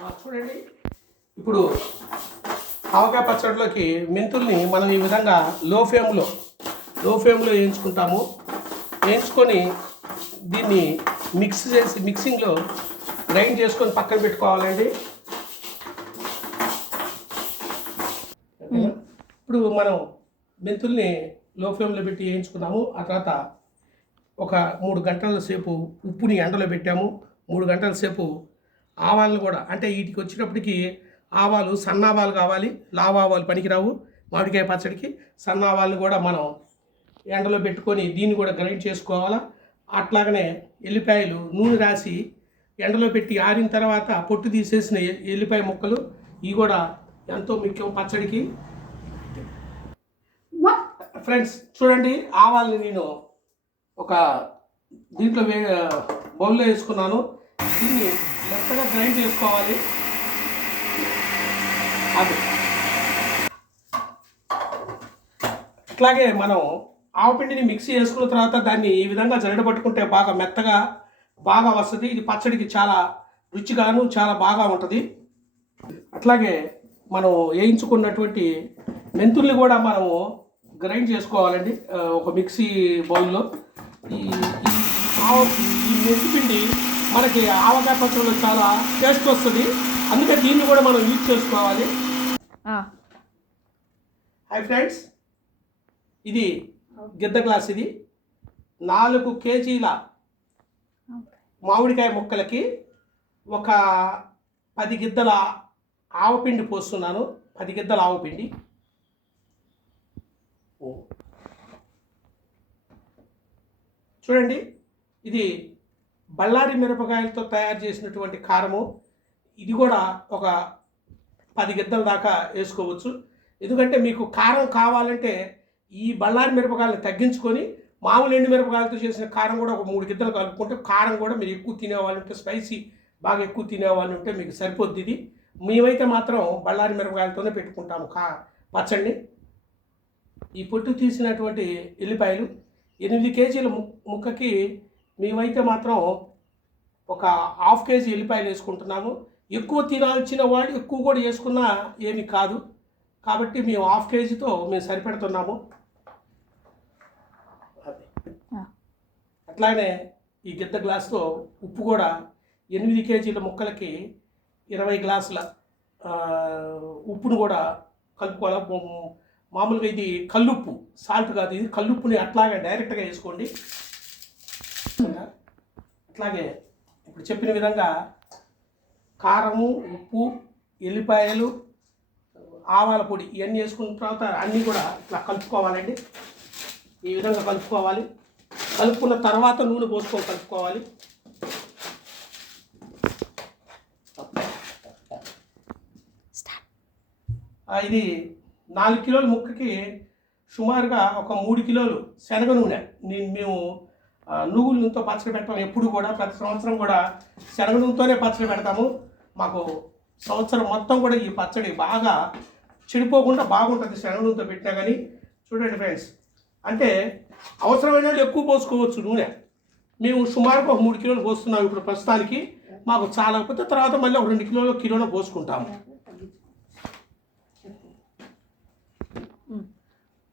చూడండి, ఇప్పుడు ఆవకాయ పచ్చడిలోకి మెంతుల్ని మనం ఈ విధంగా లో ఫ్లేమ్లో వేయించుకుంటాము. వేయించుకొని దీన్ని మిక్సింగ్లో గ్రైండ్ చేసుకొని పక్కన పెట్టుకోవాలండి. ఇప్పుడు మనం మెంతుల్ని లో ఫ్లేమ్లో పెట్టి వేయించుకున్నాము. ఆ తర్వాత ఒక 3 గంటల సేపు ఉప్పుని ఎండలో పెట్టాము. 3 గంటల సేపు ఆవాలను కూడా, అంటే వీటికి వచ్చేటప్పటికి ఆవాలు సన్న ఆవాలు కావాలి, లావు ఆవాలు పనికిరావు. మామిడికాయ పచ్చడికి సన్న ఆవాలను కూడా మనం ఎండలో పెట్టుకొని దీన్ని కూడా గ్రైండ్ చేసుకోవాలా. అట్లాగనే ఎల్లిపాయలు నూనె రాసి ఎండలో పెట్టి ఆరిన తర్వాత పొట్టు తీసేసిన ఎల్లిపాయ ముక్కలు, ఇవి కూడా ఎంతో ముఖ్యం పచ్చడికి. ఫ్రెండ్స్ చూడండి, ఆవాల్ని నేను ఒక దీంట్లో బౌల్లో వేసుకున్నాను. దీన్ని మెత్తగా గ్రైండ్ చేసుకోవాలి. అట్లాగే మనం ఆవపిండిని మిక్సీ చేసుకున్న తర్వాత దాన్ని ఈ విధంగా జరగ పట్టుకుంటే బాగా మెత్తగా బాగా వస్తుంది. ఇది పచ్చడికి చాలా రుచిగాను చాలా బాగా ఉంటుంది. అట్లాగే మనం వేయించుకున్నటువంటి మెంతుల్ని కూడా మనము గ్రైండ్ చేసుకోవాలండి ఒక మిక్సీ బౌల్లో. ఈ మెంతిపిండి మనకి ఆవకాయ పచ్చడిలో చాలా టేస్ట్ వస్తుంది, అందుకే దీన్ని కూడా మనం యూజ్ చేసుకోవాలి. హాయ్ ఫ్రెండ్స్, ఇది గిద్ద గ్లాస్. ఇది 4 కేజీల మామిడికాయ ముక్కలకి ఒక 10 గిద్దల ఆవపిండి పోస్తున్నాను. 10 గిద్దల ఆవపిండి. చూడండి, ఇది బళ్ళారి మిరపకాయలతో తయారు చేసినటువంటి కారము. ఇది కూడా ఒక 10 గిద్దల దాకా వేసుకోవచ్చు. ఎందుకంటే మీకు కారం కావాలంటే ఈ బళ్ళారి మిరపకాయలను తగ్గించుకొని మామూలు ఎండు మిరపకాయలతో చేసిన కారం కూడా ఒక 3 గిద్దలు కలుపుకుంటే కారం కూడా మీరు ఎక్కువ తినేవాళ్ళు ఉంటే, స్పైసీ బాగా ఎక్కువ తినేవాళ్ళు ఉంటే మీకు సరిపోద్ది ఇది. మేమైతే మాత్రం బళ్ళారి మిరపకాయలతోనే పెట్టుకుంటాము పచ్చడిని. ఈ పొట్టు తీసినటువంటి ఎల్లిపాయలు 8 కేజీల ముక్కకి మేమైతే మాత్రం ఒక 1/2 కేజీ ఎల్లిపాయలు వేసుకుంటున్నాము. ఎక్కువ తినాల్సిన వాళ్ళు ఎక్కువ కూడా వేసుకున్నా ఏమి కాదు, కాబట్టి మేము 1/2 కేజీతో మేము సరిపెడుతున్నాము. అట్లానే ఈ గిద్ద గ్లాస్తో ఉప్పు కూడా 8 కేజీల ముక్కలకి 20 గ్లాసుల ఉప్పును కూడా కలుపుకోవాలి. మామూలుగా ఇది కల్లుప్పు, సాల్ట్ కాదు, ఇది కల్లుప్పుని అట్లాగే డైరెక్ట్గా వేసుకోండి. అట్లాగే ఇప్పుడు చెప్పిన విధంగా కారము, ఉప్పు, ఎల్లిపాయలు, ఆవాల పొడి ఇవన్నీ వేసుకున్న తర్వాత అన్నీ కూడా ఇట్లా కలుపుకోవాలండి. ఈ విధంగా కలుపుకోవాలి. కలుపుకున్న తర్వాత నూనె పోసుకొని కలుపుకోవాలి. ఇది 4 కిలోల ముక్కకి సుమారుగా ఒక 3 కిలోలు శనగ నూనె. మేము నువ్వుల నూనెతో పచ్చడి పెడతాము ఎప్పుడు కూడా. ప్రతి సంవత్సరం కూడా శనగ నూనెతోనే పచ్చడి పెడతాము. మాకు సంవత్సరం మొత్తం కూడా ఈ పచ్చడి బాగా చెడిపోకుండా బాగుంటుంది శనగ నూనెతో పెట్టినా కానీ. చూడండి ఫ్రెండ్స్, అంటే అవసరమైన వాళ్ళు ఎక్కువ పోసుకోవచ్చు నూనె. మేము సుమారుగా ఒక 3 కిలోలు పోస్తున్నాము ఇప్పుడు ప్రస్తుతానికి. మాకు చాలకపోతే తర్వాత మళ్ళీ ఒక 2 కిలోలు పోసుకుంటాము.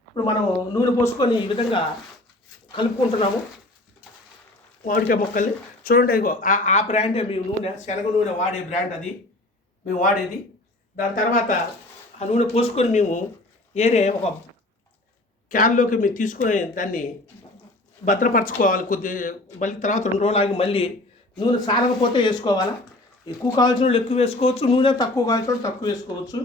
ఇప్పుడు మనం నూనె పోసుకొని ఈ విధంగా కలుపుకుంటున్నాము మామిడికాయ ముక్కల్ని. చూడండి, ఇదిగో ఆ బ్రాండే మేము నూనె, శనగ నూనె వాడే బ్రాండ్ అది మేము వాడేది. దాని తర్వాత ఆ నూనె పోసుకొని మేము ఏరే ఒక క్యాన్లోకి మేము తీసుకొని దాన్ని భద్రపరచుకోవాలి. మళ్ళీ తర్వాత 2 రోజులు ఆగి మళ్ళీ నూనె సారకపోతే వేసుకోవాలా. ఎక్కువ కావాల్సిన వాళ్ళు ఎక్కువ వేసుకోవచ్చు, నూనె తక్కువ కావాల్సిన వాళ్ళు తక్కువ వేసుకోవచ్చు.